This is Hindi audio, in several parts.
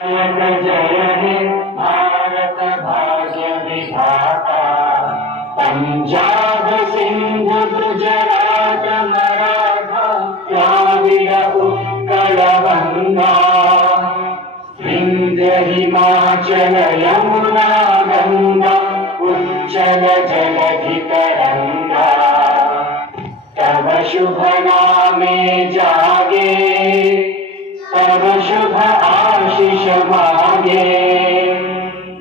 जय हे भारत भाग्य विधाता, पंजाब सिंध गुजरात मराठा द्राविड उत्कल गंगा, विंध्य हिमाचल यमुना गंगा उच्चल जलधि तरंगा, तब शुभ नामे जागे, तब शुभ आशीष मागे,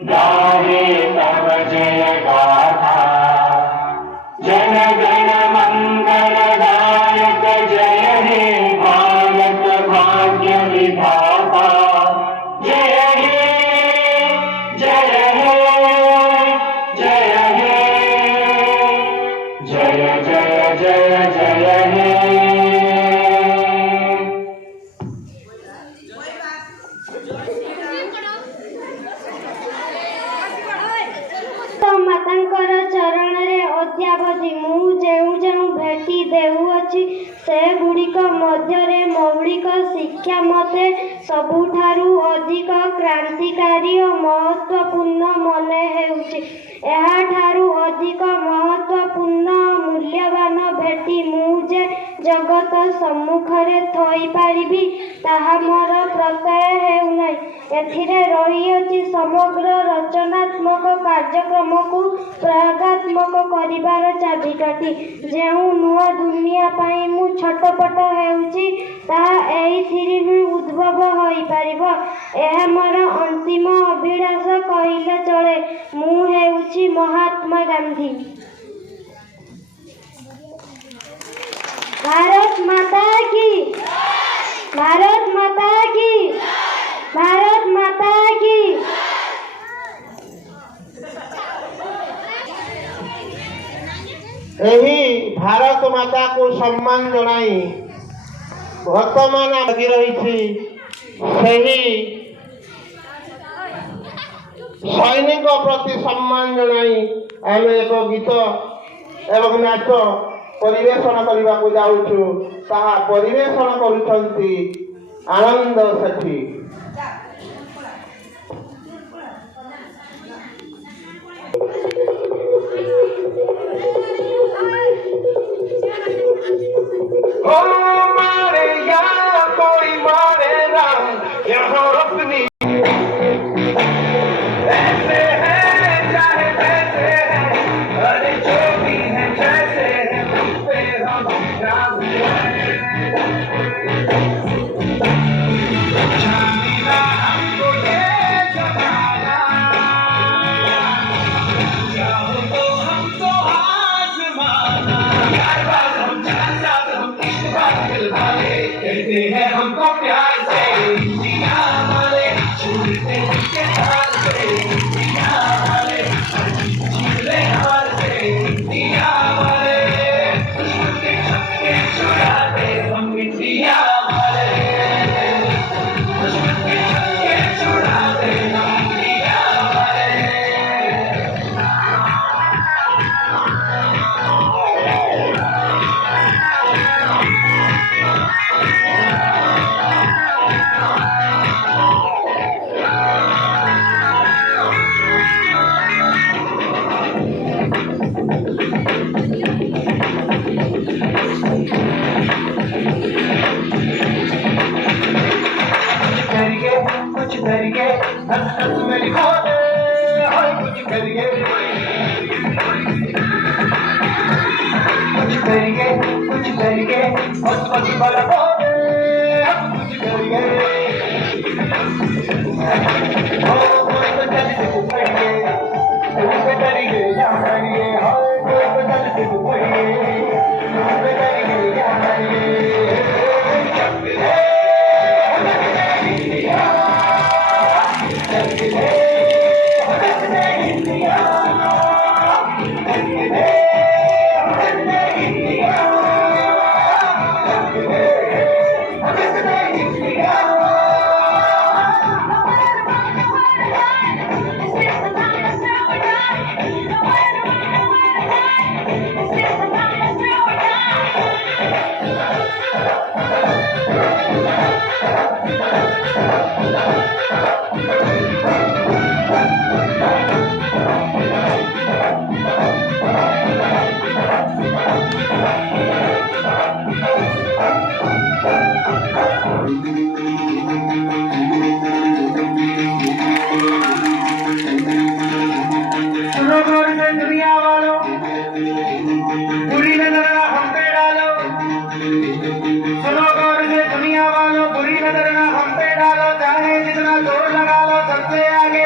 गाहे तब जय गाथा, जन गण मंगल दायक जय हे भारत भाग्य विधाता, जय हे जय हे जय हे, जय जय जय जय हे। ମାତାଙ୍କର ଚରଣରେ ଅଦ୍ୟାବଧି ମୁଁ ଯେଉଁ ଯେଉଁ ଭେଟି ଦେଉଅଛି ସେଗୁଡ଼ିକ ମଧ୍ୟରେ ମୌଳିକ ଶିକ୍ଷା ମତେ ସବୁଠାରୁ ଅଧିକ କ୍ରାନ୍ତିକାରୀ ଓ ମହତ୍ତ୍ୱପୂର୍ଣ୍ଣ ମନେ ହେଉଛି। ଏହାଠାରୁ ଅଧିକ ମହତ୍ତ୍ୱପୂର୍ଣ୍ଣ ମୂଲ୍ୟବାନ ଭେଟି ମୁଁ ଯେ ଜଗତ ସମ୍ମୁଖରେ ଥୋଇପାରିବି ତାହା ମୋର ପ୍ରତ୍ୟୟ ହେଉନାହିଁ। ଏଥିରେ ରହିଅଛି ସମଗ୍ର ରଚନାତ୍ମକ କାର୍ଯ୍ୟକ୍ରମକୁ ପ୍ରୟୋଗାତ୍ମକ କରିବାର ଚାବିକାଠି। ଯେଉଁ ନୂଆ ଦୁନିଆ ପାଇଁ ମୁଁ ଛଟପଟ ହେଉଛି ତାହା ଏଇଥିରେ ହିଁ ଉଦ୍ଭବ ହୋଇପାରିବ। ଏହା ମୋର ଅନ୍ତିମ ଅଭିଳାଷ କହିଲେ ଚଳେ। ମୁଁ ହେଉଛି ମହାତ୍ମା ଗାନ୍ଧୀ। भारत माता की, भारत माता की, भारत माता की। ଏହି ଭାରତ ମାତାକୁ ସମ୍ମାନ ଜଣାଇ ବର୍ତ୍ତମାନ ଲାଗି ରହିଛି ସେହି ସୈନିକ ପ୍ରତି ସମ୍ମାନ ଜଣାଇ ଆମେ ଏକ ଗୀତ ଏବଂ ନାଚ ପରିବେଷଣ କରିବାକୁ ଯାଉଛୁ। ତାହା ପରିବେଷଣ କରୁଛନ୍ତି ଆନନ୍ଦ ସେଠୀ। हमको प्यार से इंडिया वाले छूटते के हाथ से, इंडिया वाले छूटते हाथ से, इंडिया वाले छुपके छुपके छुड़ाते हम, इंडिया वाले छुपके छुपके छुड़ाते हम, इंडिया वाले। कुछ करिए हंस में लिखो दे, कुछ करिए कुछ करिए कुछ करिए हंस बड़ा हो दे, कुछ करिए जोर लगा लो सबसे आगे